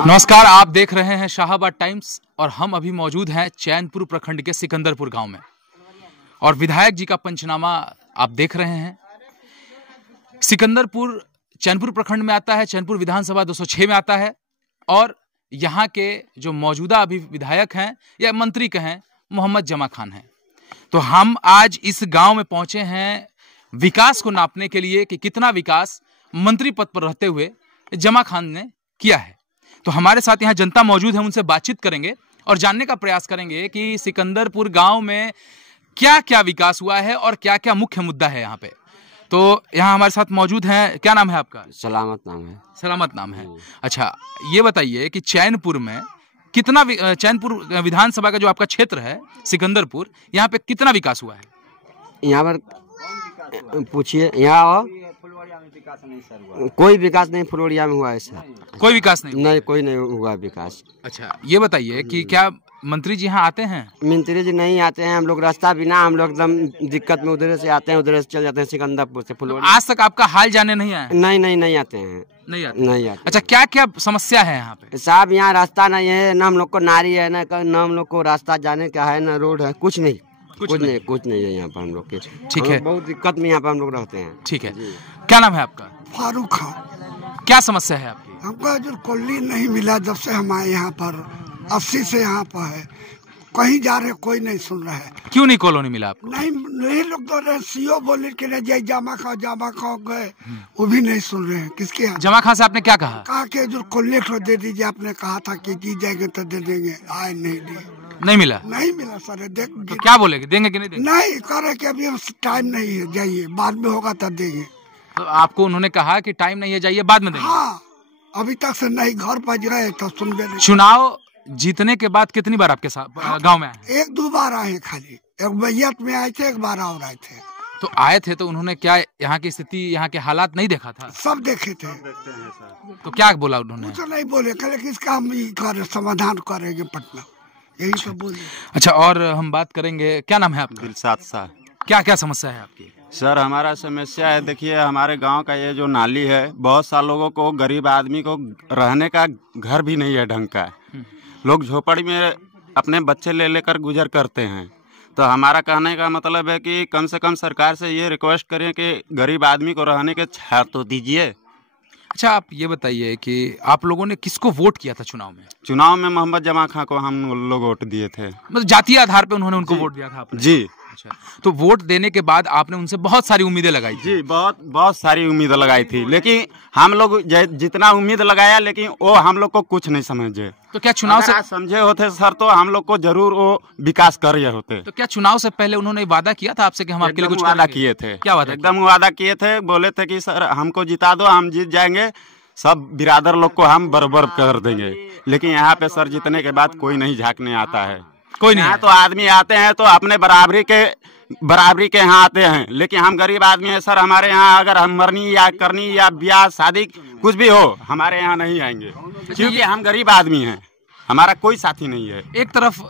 नमस्कार, आप देख रहे हैं शाहाबाद टाइम्स और हम अभी मौजूद हैं चैनपुर प्रखंड के सिकंदरपुर गांव में और विधायक जी का पंचनामा आप देख रहे हैं। सिकंदरपुर चैनपुर प्रखंड में आता है, चैनपुर विधानसभा 206 में आता है और यहाँ के जो मौजूदा अभी विधायक हैं या मंत्री कहें, मोहम्मद जमा खान हैं। तो हम आज इस गांव में पहुंचे हैं विकास को नापने के लिए कि कितना विकास मंत्री पद पर रहते हुए जमा खान ने किया है। तो हमारे साथ यहाँ जनता मौजूद है, उनसे बातचीत करेंगे और जानने का प्रयास करेंगे कि सिकंदरपुर गांव में क्या क्या विकास हुआ है और क्या क्या मुख्य मुद्दा है यहाँ पे। तो यहाँ हमारे साथ मौजूद हैं, क्या नाम है आपका? सलामत नाम है। सलामत नाम है। अच्छा, ये बताइए कि चैनपुर में कितना चैनपुर विधानसभा का जो आपका क्षेत्र है सिकंदरपुर, यहाँ पे कितना विकास हुआ है? यहाँ पर पूछिए, यहाँ कोई विकास नहीं फुलवरिया में हुआ है सर। कोई विकास नहीं? कोई नहीं हुआ विकास। अच्छा, ये बताइए कि क्या मंत्री जी यहाँ आते हैं? मंत्री जी नहीं आते हैं, हम लोग रास्ता बिना, हम लोग एकदम दिक्कत में उधर से आते हैं, उधर से चल जाते हैं सिकंदरपुर से फुलवरिया। आज तक आपका हाल जाने नहीं आया? नहीं आते हैं। नहीं आते। अच्छा, क्या क्या समस्या है यहाँ पे? साहब यहाँ रास्ता नहीं है, न हम लोग को नारी है, न हम लोग को रास्ता जाने का है, न रोड है, कुछ नहीं है यहाँ पर हम लोग के। ठीक है, बहुत दिक्कत में यहाँ पर हम लोग रहते हैं। ठीक है, क्या नाम है आपका? फारूक खान। क्या समस्या है आपकी? हमको जो कॉलोनी नहीं मिला जब से हमारे यहाँ पर 80 से यहाँ पर है, कहीं जा रहे कोई नहीं सुन रहा है। क्यों नहीं कॉलोनी मिला आपको? नहीं लोग तो सीओ बोले कि नहीं जामा खाओ गए, वो भी नहीं सुन रहे हैं। किसके यहाँ? जमा खान से आपने क्या कहा? कहा कि जो कॉलोनी को दे दीजिए, आपने कहा था कि दी जाएंगे तो दे देंगे, आए नहीं दिए। नहीं मिला सर। तो क्या बोलेगे, देंगे कि नहीं देंगे? नहीं कह रहे कि अभी टाइम नहीं है, जाइए बाद में होगा तब देंगे। तो आपको उन्होंने कहा कि टाइम नहीं है, जाइए बाद में देंगे? हाँ, अभी तक से नहीं, घर पर गए तो सुन गए। चुनाव जीतने के बाद कितनी बार आपके साथ गांव में आए? 1-2 बार आए खाली, एक मैयत में आए थे, एक बार और आए थे। तो आए थे तो उन्होंने क्या यहाँ की स्थिति, यहाँ के हालात नहीं देखा था? सब देखे थे। तो क्या बोला उन्होंने? कुछ नहीं बोले, कहले कि इसका हम समाधान करेंगे पटना, यही सब बोले। अच्छा, और हम बात करेंगे, क्या नाम है आपका? दिलशाद शाह। क्या क्या समस्या है आपकी? सर, हमारा समस्या है, देखिए हमारे गांव का ये जो नाली है, बहुत सारे लोगों को, गरीब आदमी को रहने का घर भी नहीं है ढंग का। लोग झोपड़ी में अपने बच्चे ले लेकर गुजर करते हैं। तो हमारा कहने का मतलब है कि कम से कम सरकार से ये रिक्वेस्ट करें कि गरीब आदमी को रहने के छाया तो दीजिए। अच्छा, आप ये बताइए कि आप लोगों ने किसको वोट किया था चुनाव में? चुनाव में मोहम्मद जमा खान को हम लोग वोट दिए थे। मतलब जातीय आधार पे उन्होंने उनको वोट दिया था आपने? जी। अच्छा, तो वोट देने के बाद आपने उनसे बहुत सारी उम्मीदें लगाई थी? जी, बहुत सारी उम्मीदें लगाई थी, लेकिन हम लोग जितना उम्मीद लगाया, लेकिन वो हम लोग को कुछ नहीं समझे। तो क्या चुनाव से समझे होते सर तो हम लोग को जरूर वो विकास कर रहे होते। तो क्या चुनाव से पहले उन्होंने वादा किया था आपसे कि हम आपके लिए कुछ वादा किए थे? क्या वादा? एकदम वादा किए थे, बोले थे कि सर हमको जिता दो, हम जीत जाएंगे, सब बिरादर लोग को हम बराबर कर देंगे। लेकिन यहाँ पे सर जीतने के बाद कोई नहीं झांकने आता है, कोई नहीं। यहाँ तो आदमी आते हैं तो अपने बराबरी के यहाँ आते हैं, लेकिन हम गरीब आदमी हैं सर, हमारे यहाँ अगर हम मरनी या करनी या ब्याह शादी कुछ भी हो, हमारे यहाँ नहीं आएंगे, क्योंकि हम गरीब आदमी हैं, हमारा कोई साथी नहीं है। एक तरफ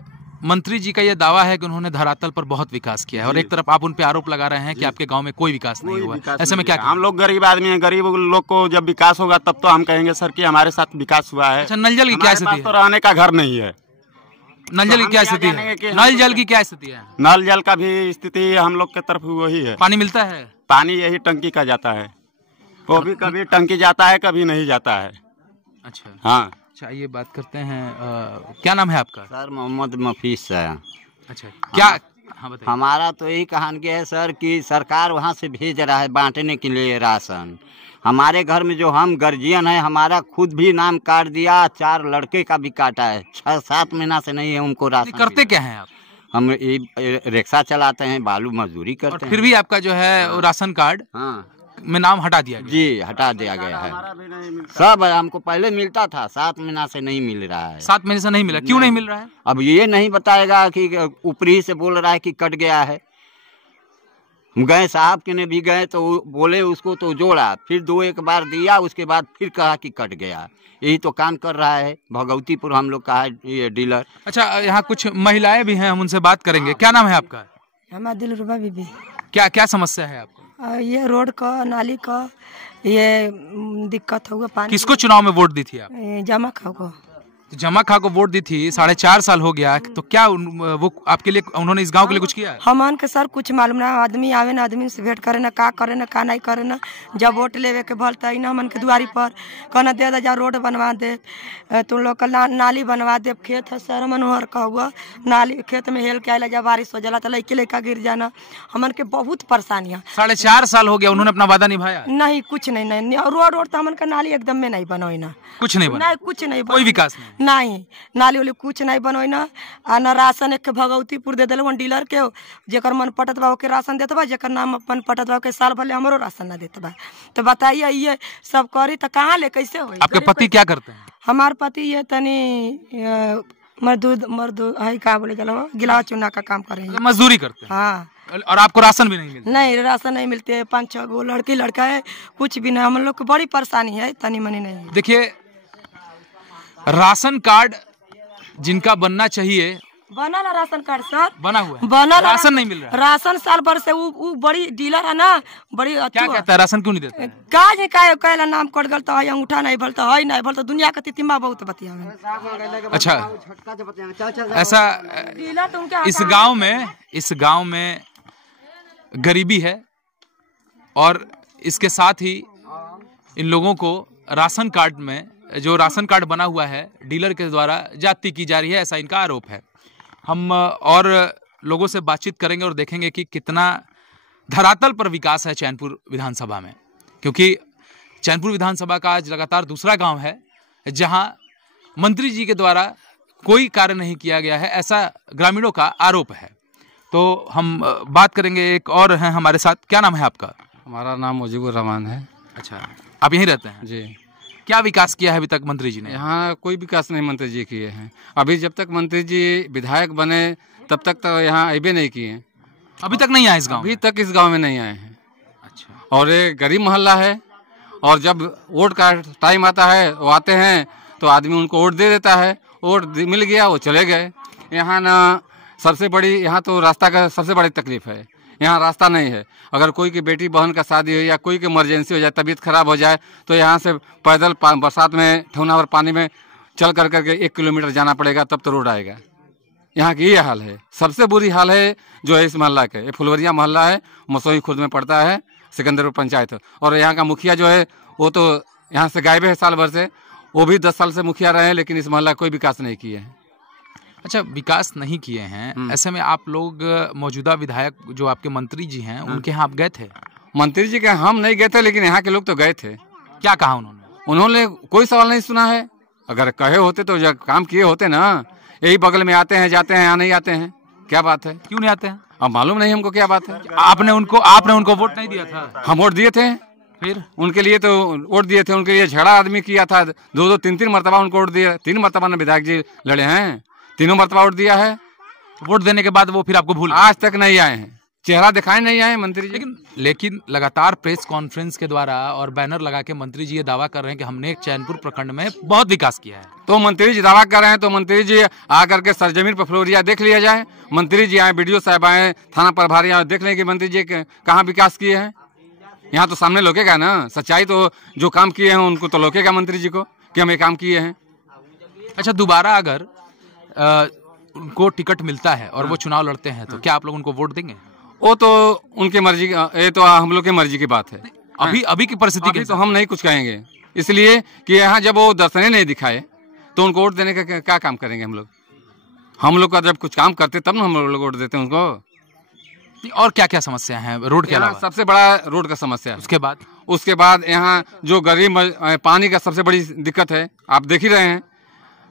मंत्री जी का यह दावा है कि उन्होंने धरातल पर बहुत विकास किया है और एक तरफ आप उन पे आरोप लगा रहे हैं कि आपके गांव में कोई विकास नहीं हुआ। ऐसे में क्या? हम लोग गरीब आदमी हैं, गरीब लोग को जब विकास होगा तब तो हम कहेंगे सर कि हमारे साथ विकास हुआ है। अच्छा, नल जल की क्या स्थिति है? तो रहने का घर नहीं है। नल जल की क्या स्थिति है? नल जल की क्या स्थिति है? नल जल का भी स्थिति हम लोग के तरफ वही है। पानी मिलता है? पानी यही टंकी का जाता है, वो भी कभी टंकी जाता है, कभी नहीं जाता है। अच्छा, हाँ। अच्छा, ये बात करते हैं, क्या नाम है आपका? सर मोहम्मद मफीस है। अच्छा, क्या? हाँ बताइए। हमारा तो यही कहानी है सर कि सरकार वहाँ से भेज रहा है बांटने के लिए राशन। हमारे घर में जो हम गार्जियन है, हमारा खुद भी नाम काट दिया, 4 लड़के का भी काटा है, 6-7 महीना से नहीं है उनको राशन। करते क्या हैं आप? हम रिक्शा चलाते हैं, बालू मजदूरी करते हैं। फिर भी आपका जो है राशन कार्ड में नाम हटा दिया गया? जी, हटा दिया गया है। सब हमको पहले मिलता था, 7 महीना से नहीं मिल रहा है। 7 महीने से नहीं मिला? क्यों नहीं मिल रहा है? अब ये नहीं बताएगा कि ऊपरी से बोल रहा है कि कट गया है। गए साहब के ने भी गए तो बोले उसको तो जोड़ा, फिर 2-1 बार दिया, उसके बाद फिर कहा कि कट गया। यही तो काम कर रहा है। भगवतीपुर हम लोग का है ये डीलर। अच्छा, यहाँ कुछ महिलाएं भी हैं, हम उनसे बात करेंगे। क्या नाम है आपका? हमारा दिलरुबा बीबी। क्या क्या समस्या है आपको? ये रोड का, नाली का, ये दिक्कत हुआ पानी। किसको चुनाव में वोट दी थी आप? जमा खाओ को। तो जमा खा को वोट दी थी, 4.5 साल हो गया, तो क्या वो आपके लिए, उन्होंने इस गांव के लिए कुछ किया? हमन के सर कुछ मालूम ना, आदमी आवे ना, आदमी से भेंट करे ना, का करे ना, का नहीं करे ना। जब वोट लेवे के भल तई ना हमन के दुआरी पर कहना दे जा, रोड बनवा दे, तुम लोग का नाली बनवा दे, खेत है सर मनोहर का हुआ, नाली खेत में हेल के आए जब बारिश हो जाला तो लड़के लड़का गिर जाना, हमन के बहुत परेशानियाँ। 4.5 साल हो गया, उन्होंने अपना वादा निभाया? नहीं, कुछ नहीं। रोड तो हमन का नाली एकदम में नहीं बनोई ना, कुछ नहीं बना, कुछ नहीं, कोई विकास नहीं, नाली उली कुछ नहीं बनोई ना। न राशन एक भगवतीपुर दे दिल डीलर के, जेकर मन पटत बा के राशन देत बा, जेकर नाम अपन पटत बा के साल भले हमरो राशन ना देत बा। तो बताइए ये सब करी तो कहाँ ले, कैसे होई? आपके पति क्या करते हैं? हमार पति ये तनी मर्दू है, का बोले चलो गिलावा चुना का काम करे, मजदूरी करते हैं। हाँ। और आपको राशन भी नहीं मिलता? नहीं, राशन नहीं मिलते, 5-6 गो लड़की लड़का है, कुछ भी नहीं, हम लोग को बड़ी परेशानी है, तनी मनी नहीं। देखिए, राशन कार्ड जिनका बनना चाहिए बना ना, राशन कार्ड सर बना हुआ है, बना, राशन नहीं मिल रहा है। राशन साल भर से वो बड़ी डीलर है ना, बड़ी क्या कहता है, राशन क्यों नहीं देते? काज का नाम कट गल तो है, अंगूठा नहीं भल तो है, नहीं भल तो दुनिया का तितिमा बहुत बतिया में। अच्छा, ऐसा इस गांव में गरीबी है, और इसके साथ ही इन लोगों को राशन कार्ड में, जो राशन कार्ड बना हुआ है, डीलर के द्वारा जाति की जा रही है, ऐसा इनका आरोप है। हम और लोगों से बातचीत करेंगे और देखेंगे कि कितना धरातल पर विकास है चैनपुर विधानसभा में, क्योंकि चैनपुर विधानसभा का आज लगातार दूसरा गांव है जहां मंत्री जी के द्वारा कोई कार्य नहीं किया गया है, ऐसा ग्रामीणों का आरोप है। तो हम बात करेंगे, एक और हैं हमारे साथ। क्या नाम है आपका? हमारा नाम मुजीबुर रहमान है। अच्छा, आप यहीं रहते हैं? जी। क्या विकास किया है अभी तक मंत्री जी ने? यहाँ कोई विकास नहीं मंत्री जी किए हैं। अभी जब तक मंत्री जी विधायक बने तब तक तो यहाँ आए नहीं किए। अभी तक नहीं आए इस गांव? अभी तक इस गांव में नहीं आए हैं। अच्छा। और ये गरीब मोहल्ला है, और जब वोट का टाइम आता है, वो आते हैं तो आदमी उनको वोट दे देता है, वोट मिल गया वो चले गए। यहाँ ना सबसे बड़ी, यहाँ तो रास्ता का सबसे बड़ी तकलीफ है, यहाँ रास्ता नहीं है। अगर कोई की बेटी बहन का शादी हो या कोई की इमरजेंसी हो जाए, तबीयत खराब हो जाए, तो यहाँ से पैदल बरसात में ठौना भर पानी में चल कर करके 1 किलोमीटर जाना पड़ेगा, तब तो रोड आएगा। यहाँ की ये हाल है। सबसे बुरी हाल है जो है इस मोहल्ला के, ये फुलवरिया मोहल्ला है, मसोही खुर्द में पड़ता है, सिकंदरपुर पंचायत। और यहाँ का मुखिया जो है वो तो यहाँ से गायब है साल भर से, वो भी 10 साल से मुखिया रहे हैं, लेकिन इस मोहल्ला कोई विकास नहीं किए हैं। अच्छा, विकास नहीं किए हैं, ऐसे में आप लोग मौजूदा विधायक जो आपके मंत्री जी हैं उनके यहाँ आप गए थे? मंत्री जी के हम नहीं गए थे, लेकिन यहाँ के लोग तो गए थे। क्या कहा उन्होंने? उन्होंने कोई सवाल नहीं सुना है। अगर कहे होते तो जब काम किए होते ना। यही बगल में आते हैं जाते हैं, यहाँ नहीं आते हैं, क्या बात है? क्यों नहीं आते हैं? अब मालूम नहीं हमको क्या बात है। आपने उनको वोट नहीं दिया था? हम वोट दिए थे, फिर उनके लिए तो वोट दिए थे। उनके लिए झगड़ा आदमी किया था, 2-2, 3-3 मरतबा उनको वोट दिया। 3 मरतबा ने विधायक जी लड़े हैं, 3 मरतबा वोट दिया है। वोट देने के बाद वो फिर आपको भूल, आज तक नहीं आए हैं, चेहरा दिखाए नहीं आए मंत्री जी। लेकिन लगातार प्रेस कॉन्फ्रेंस के द्वारा और बैनर लगा के मंत्री जी ये दावा कर रहे हैं कि हमने चैनपुर प्रखंड में बहुत विकास किया है। तो मंत्री जी दावा कर रहे हैं तो मंत्री जी आकर के सरजमीन पर फ्लोरिया देख लिया जाए। मंत्री जी आए, बीडीओ साहब आए, थाना प्रभारी आए, देख लें कि मंत्री जी कहाँ विकास किए हैं। यहाँ तो सामने लोकेगा ना, सच्चाई तो जो काम किए हैं उनको तो लोकेगा मंत्री जी को कि हम ये काम किए हैं। अच्छा, दोबारा अगर उनको टिकट मिलता है और वो चुनाव लड़ते हैं तो क्या आप लोग उनको वोट देंगे? वो तो उनकी मर्जी, ये तो हम लोग की मर्जी की बात है। अभी की परिस्थिति अभी तो हम नहीं कुछ कहेंगे, इसलिए कि यहाँ जब वो दर्शने नहीं दिखाए तो उनको वोट देने का क्या काम करेंगे हम लोग? हम लोग का जब कुछ काम करते तब ना हम लोग वोट देते हैं उनको। और क्या क्या समस्या है रोड के अलावा? सबसे बड़ा रोड का समस्या है। उसके बाद यहाँ जो गरीब, पानी का सबसे बड़ी दिक्कत है, आप देख ही रहे हैं,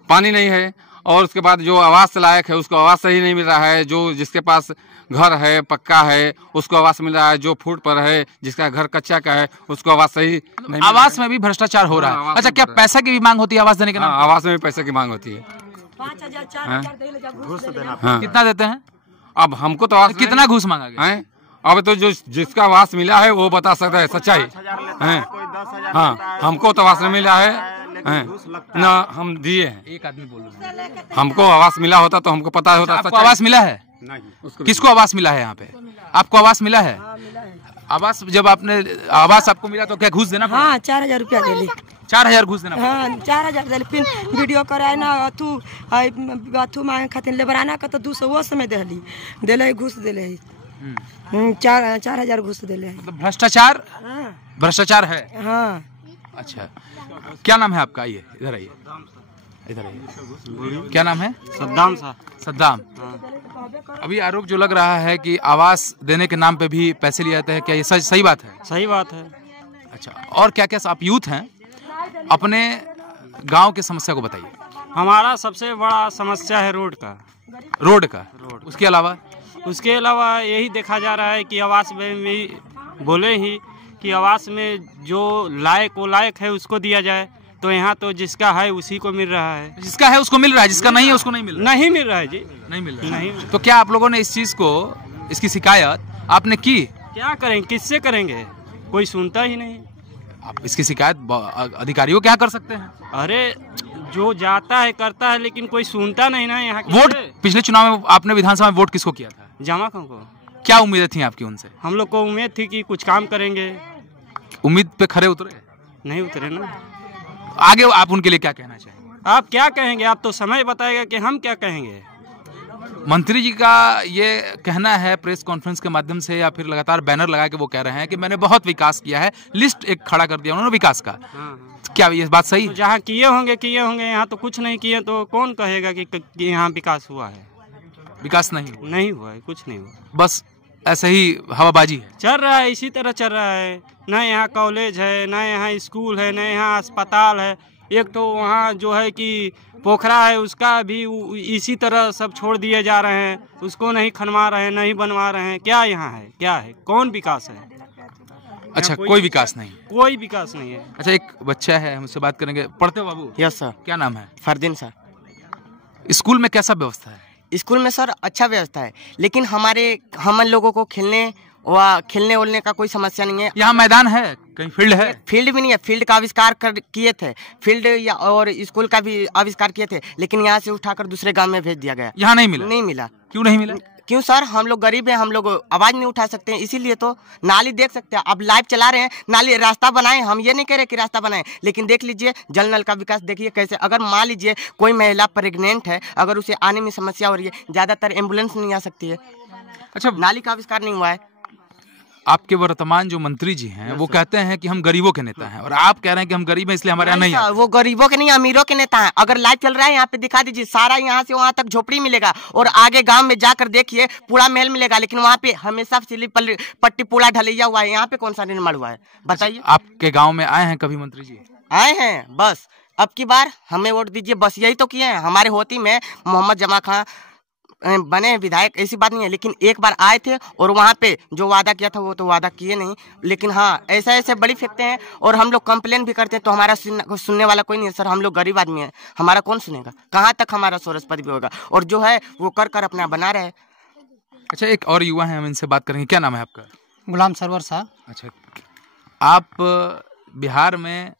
पानी नहीं है। और उसके बाद जो आवास लायक है उसको आवास सही नहीं मिल रहा है। जो जिसके पास घर है पक्का है उसको आवास मिल रहा है, जो फुट पर है जिसका घर कच्चा का है उसको आवास सही नहीं। आवास में भी भ्रष्टाचार हो रहा है। अच्छा, क्या पैसा की भी मांग होती है आवास देने के नाम? आवास में भी पैसे की मांग होती है। 5,000 4,000 घूस देना। कितना देते हैं? अब हमको तो आवास कितना घूस मांगा गया? अब तो जो जिसका आवास मिला है वो बता सकता है सच्चाई है। हाँ, हमको तो आवास नहीं मिला है ना, हम दिए हैं। एक आदमी बोल रहा है हमको आवास मिला होता तो हमको पता होता। आपको आवास मिला है? नहीं। किसको आवास मिला है यहाँ पे? आपको आवास मिला है? आवास जब आपने आवास आपको मिला तो क्या घूस देना पड़ा? हाँ 4,000 रुपया दिली। 4,000 घूस देना पड़ा? हाँ 4,000 दिली। फिर वीडियो कराए ना अथू मांगे खातिर लेबराना का तो 200 समय दिली दिले घूस दिले 4,000 घूस दिले। मतलब भ्रष्टाचार, हाँ भ्रष्टाचार है। हाँ। अच्छा, क्या नाम है आपका? आइए इधर आइए, इधर आइए। क्या नाम है? सद्दाम साहब। सद्दाम। अभी आरोप जो लग रहा है कि आवास देने के नाम पे भी पैसे लिए जाते हैं, क्या ये सही बात है? सही बात है। अच्छा, और क्या क्या आप यूथ हैं, अपने गांव की समस्या को बताइए। हमारा सबसे बड़ा समस्या है रोड का। रोड का? उसके अलावा? उसके अलावा यही देखा जा रहा है कि आवास में बोले ही कि आवास में जो लायक है उसको दिया जाए, तो यहाँ तो जिसका है उसी को मिल रहा है। जिसका है उसको मिल रहा है, जिसका नहीं है उसको नहीं मिल रहा? नहीं मिल रहा है जी, नहीं मिल रहा है। नहीं। तो क्या आप लोगों ने इस चीज को, इसकी शिकायत आपने की? क्या करेंगे, किससे करेंगे, कोई सुनता ही नहीं। आप इसकी शिकायत अधिकारियों क्या कर सकते हैं? अरे जो जाता है करता है, लेकिन कोई सुनता नहीं ना यहाँ। वोट पिछले चुनाव में आपने विधानसभा में वोट किसको किया था? जमा खां को। क्या उम्मीदें थी आपकी उनसे? हम लोग को उम्मीद थी कि कुछ काम करेंगे। उम्मीद पे खरे उतरे? नहीं उतरे ना। आगे आप उनके लिए क्या कहना चाहेंगे? आप क्या कहेंगे, आप तो समय बताएगा कि हम क्या कहेंगे। मंत्री जी का ये कहना है प्रेस कॉन्फ्रेंस के माध्यम से या फिर लगातार बैनर लगा के वो कह रहे हैं कि मैंने बहुत विकास किया है, लिस्ट एक खड़ा कर दिया उन्होंने विकास का। क्या ये बात सही है? तो जहाँ किए होंगे यहाँ तो कुछ नहीं किए, तो कौन कहेगा कि यहाँ विकास हुआ है? विकास नहीं हुआ है, कुछ नहीं हुआ, बस ऐसे ही हवाबाजी है। चल रहा है, इसी तरह चल रहा है। न यहाँ कॉलेज है, न यहाँ स्कूल है, न यहाँ अस्पताल है। एक तो वहाँ जो है कि पोखरा है, उसका भी इसी तरह सब छोड़ दिए जा रहे हैं, उसको नहीं खनवा रहे हैं, नहीं बनवा रहे हैं। क्या यहाँ है, क्या है, कौन विकास है? अच्छा, कोई विकास नहीं? कोई विकास नहीं है। अच्छा, एक बच्चा है, हम उससे बात करेंगे। पढ़ते हो बाबू? Yes sir. क्या नाम है? फरदीन सर। स्कूल में कैसा व्यवस्था है? स्कूल में सर अच्छा व्यवस्था है, लेकिन हम लोगों को खेलने उलने का कोई समस्या नहीं है। यहाँ मैदान है, कहीं फील्ड है? फील्ड भी नहीं है। फील्ड का आविष्कार किए थे, फील्ड और स्कूल का भी आविष्कार किए थे, लेकिन यहाँ से उठाकर दूसरे गांव में भेज दिया गया। यहाँ नहीं मिला? नहीं मिला। क्यों नहीं मिला? क्यों सर, हम लोग गरीब हैं, हम लोग आवाज नहीं उठा सकते हैं, इसीलिए तो। नाली देख सकते हैं, अब लाइव चला रहे हैं, नाली रास्ता बनाए, हम ये नहीं कह रहे कि रास्ता बनाए, लेकिन देख लीजिए जल नल का विकास देखिए कैसे। अगर मान लीजिए कोई महिला प्रेग्नेंट है, अगर उसे आने में समस्या हो रही है, ज्यादातर एम्बुलेंस नहीं आ सकती है। अच्छा, नाली का आविष्कार नहीं हुआ है। आपके वर्तमान जो मंत्री जी हैं वो कहते हैं कि हम गरीबों के नेता हैं, और आप कह रहे हैं कि हम गरीब हैं इसलिए हमारे यहाँ नहीं है। वो गरीबों के नहीं, अमीरों के नेता हैं। अगर लाइव चल रहा है यहाँ पे दिखा दीजिए, सारा यहाँ से वहाँ तक झोपड़ी मिलेगा, और आगे गांव में जाकर देखिए पूरा महल मिलेगा, लेकिन वहाँ पे हमेशा सिली पट्टी पूरा ढलैया हुआ है। यहाँ पे कौन सा निर्माण हुआ है बताइए? आपके गाँव में आए हैं कभी मंत्री जी? आए हैं, बस अब की बार हमें वोट दीजिए, बस यही तो किए हैं। हमारे होती में मोहम्मद जमा खां बने विधायक, ऐसी बात नहीं है, लेकिन एक बार आए थे और वहाँ पे जो वादा किया था वो तो वादा किए नहीं। लेकिन हाँ, ऐसे बड़ी फेंकते हैं, और हम लोग कंप्लेन भी करते हैं तो हमारा सुनने वाला कोई नहीं है। सर, हम लोग गरीब आदमी हैं, हमारा कौन सुनेगा? कहाँ तक हमारा सोरसपद भी होगा? और जो है वो कर अपना बना रहे। अच्छा, एक और युवा है, हम इनसे बात करेंगे। क्या नाम है आपका? गुलाम सरवर साहब। अच्छा, आप बिहार में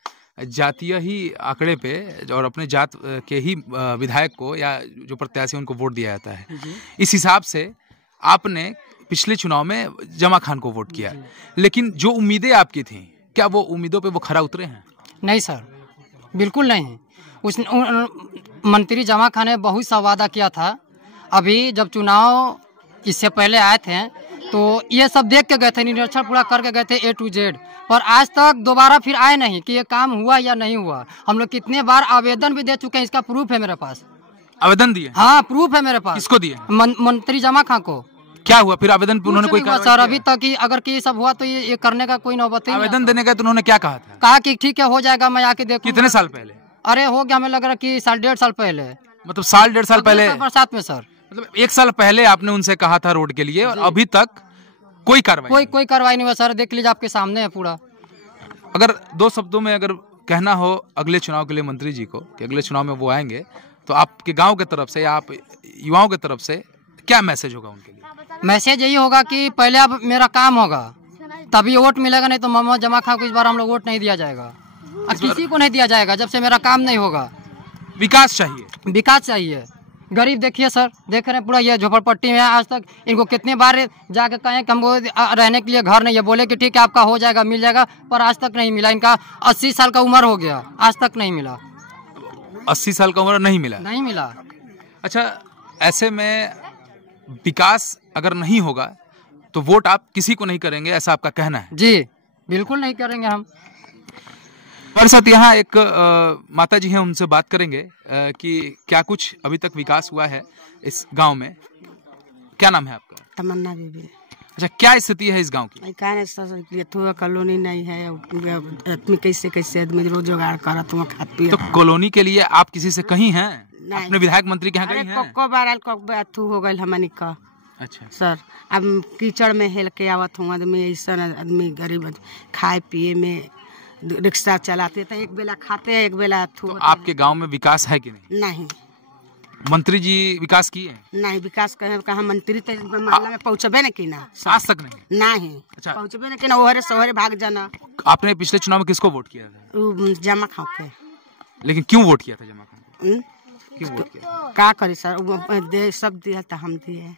जातीय ही आंकड़े पे और अपने जात के ही विधायक को या जो प्रत्याशी उनको वोट दिया जाता है, इस हिसाब से आपने पिछले चुनाव में जमा खान को वोट किया, लेकिन जो उम्मीदें आपकी थी, क्या वो उम्मीदों पे वो खरा उतरे हैं? नहीं सर, बिल्कुल नहीं। उस मंत्री जमा खान ने बहुत सा वादा किया था। अभी जब चुनाव इससे पहले आए थे तो ये सब देख के गए थे, निरीक्षण पूरा करके गए थे A to Z, पर आज तक दोबारा फिर आए नहीं कि ये काम हुआ या नहीं हुआ। हम लोग कितने बार आवेदन भी दे चुके हैं, इसका प्रूफ है मेरे पास। आवेदन दिए? हाँ, प्रूफ है मेरे पास। किसको दिए? मंत्री जमा खां को। क्या हुआ फिर आवेदन पे? उन्होंने कोई सर अभी तक कि अगर कि सब हुआ तो ये करने का कोई नौबत नहीं। आवेदन देने का तो उन्होंने क्या कहा था? कहा कि ठीक है, हो जाएगा, मैं आके देखूं। कितने साल पहले? अरे हो गया, हमें लग रहा कि 1.5 साल पहले। मतलब 1.5 साल पहले? बरसात में सर। मतलब 1 साल पहले आपने उनसे कहा था रोड के लिए, और अभी तक कोई कार्रवाई? कोई कार्रवाई नहीं हुआ सर, देख लीजिए आपके सामने है पूरा। अगर 2 शब्दों में अगर कहना हो अगले चुनाव के लिए मंत्री जी को कि अगले चुनाव में वो आएंगे, तो आपके गांव की तरफ से या आप युवाओं की तरफ से क्या मैसेज होगा उनके लिए? मैसेज यही होगा कि पहले अब मेरा काम होगा तभी वोट मिलेगा, नहीं तो मोहम्मद जमा खां को इस बार हम लोग वोट नहीं दिया जाएगा, किसी को नहीं दिया जाएगा जब से मेरा काम नहीं होगा। विकास चाहिए? विकास चाहिए। गरीब देखिए सर, देख रहे हैं पूरा ये झोपड़पट्टी में है। आज तक इनको कितने बार जाके कहें कि हमको रहने के लिए घर नहीं है, बोले कि ठीक है आपका हो जाएगा, मिल जाएगा, पर आज तक नहीं मिला। इनका 80 साल का उम्र हो गया, आज तक नहीं मिला। 80 साल का उम्र नहीं मिला? नहीं मिला। अच्छा, ऐसे में विकास अगर नहीं होगा तो वोट आप किसी को नहीं करेंगे, ऐसा आपका कहना है? जी बिल्कुल नहीं करेंगे हम। हमारे साथ यहाँ एक माता जी हैं, उनसे बात करेंगे कि क्या कुछ अभी तक विकास हुआ है इस गांव में। क्या नाम है आपका? तमन्ना बीबी। अच्छा, क्या स्थिति है इस गांव की? कॉलोनी नहीं है, आदमी कैसे कैसे आदमी रोजगार करत हुआ खा पी। तो कॉलोनी के लिए आप किसी से कहीं हैं? अपने विधायक मंत्री के यहाँ गई हैं? को बार अथू हो गए हमनी का। अच्छा सर, अब कीचड़ में हेल के आवत हूँ आदमी, ऐसा आदमी गरीब खाए पिए में रिक्शा चलाते तो एक बेला खाते हैं, एक बेला तो आपके गांव में विकास है कि नहीं? नहीं। मंत्री जी विकास किए? नहीं, विकास कहाँ मंत्री तो मोहल्ला में पहुँचबे न की ना, आज तक नहीं। नहीं। अच्छा, पहुँचबे न की ना, ओहरे सोहरे भाग जाना। आपने पिछले चुनाव में किसको वोट किया था? जमा खाओ के। लेकिन क्यों वोट किया था जमा खाओ? क्यों वोट किया? क्या करी सर, सब दिया था, हम दिए।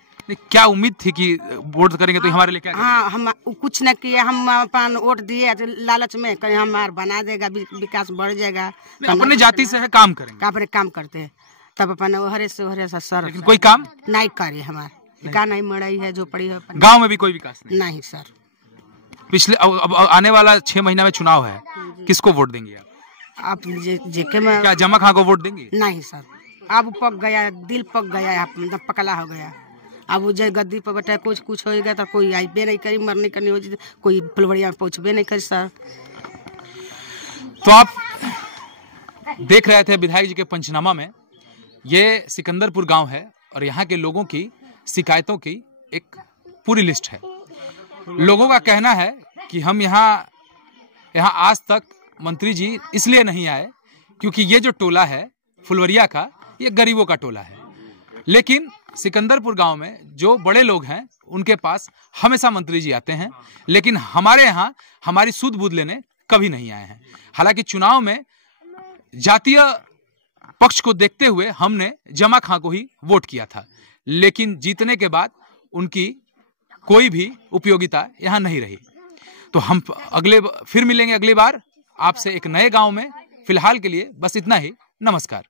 क्या उम्मीद थी कि वोट करेंगे तो हमारे लिए क्या करेंगे? हाँ, हम कुछ न किए, हम अपन वोट दिए लालच में, कहीं हमार बना देगा, विकास बढ़ जाएगा। अपने जाति से है, काम करेंगे, अपने काम करते हैं, तब अपन ओहरे से ओहरे से सर। लेकिन कोई काम नहीं करे हमारे, का नहीं मड़ाई है जो पड़ी है। गांव में भी कोई विकास नहीं सर। पिछले अब आने वाला 6 महीना में चुनाव है, किसको वोट देंगे आप? जेके में क्या जमा खां को वोट देंगे? नहीं सर, अब पक गया, दिल पक गया, पकला हो गया। अब वो गद्दी पर बैठा कुछ होएगा तो कोई आईबे नहीं करी, मरने करनी हो जाए, कोई फुलवड़िया में पहुँचबे नहीं करी सर। तो आप देख रहे थे विधायक जी के पंचनामा में, ये सिकंदरपुर गांव है और यहाँ के लोगों की शिकायतों की एक पूरी लिस्ट है। लोगों का कहना है कि हम यहाँ आज तक मंत्री जी इसलिए नहीं आए क्योंकि ये जो टोला है फुलवरिया का, ये गरीबों का टोला है। लेकिन सिकंदरपुर गांव में जो बड़े लोग हैं उनके पास हमेशा मंत्री जी आते हैं, लेकिन हमारे यहाँ हमारी सूद बूद लेने कभी नहीं आए हैं। हालांकि चुनाव में जातीय पक्ष को देखते हुए हमने जमा खां को ही वोट किया था, लेकिन जीतने के बाद उनकी कोई भी उपयोगिता यहाँ नहीं रही। तो हम फिर मिलेंगे अगली बार आपसे एक नए गांव में। फिलहाल के लिए बस इतना ही। नमस्कार।